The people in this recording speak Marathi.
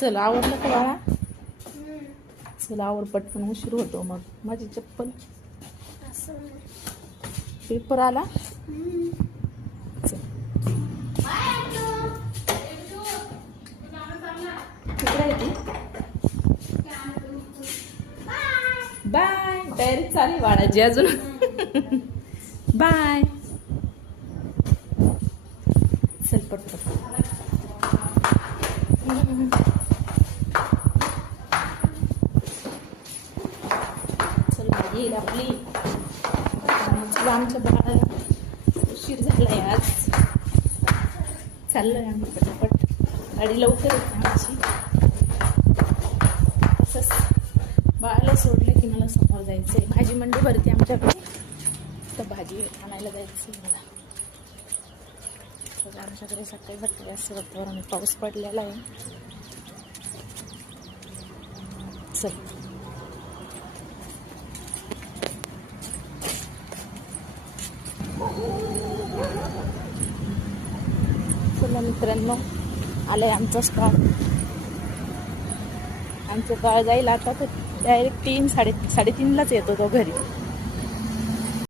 चल आवडलं का बाळा? चल आवड, पटकन उशीर होतो मग. माझी चप्पल पेपर आला. तिकडे आहे ती. बाय. तयारी चालू बाळाची अजून. बाय. चल पटपट. चल भाजी येईल आपली. आमच्या बाळाला उशीर झालाय आज. चाललोय आम्ही पटापट. गाडी लवकर येते आमची. तसंच बाळाला सोडलं की मला समोर जायचंय. भाजी मंडी भरते आमच्याकडे, तर भाजी आणायला जायचं मला. तर आमच्याकडे सकाळी भरते असं वातावरण. पाऊस पडलेला आहे. चल चला मित्रांनो, आलाय आमचा स्टॉप. आमचं बाळ जाईल आता तर डायरेक्ट 3-3:30लाच येतो तो घरी.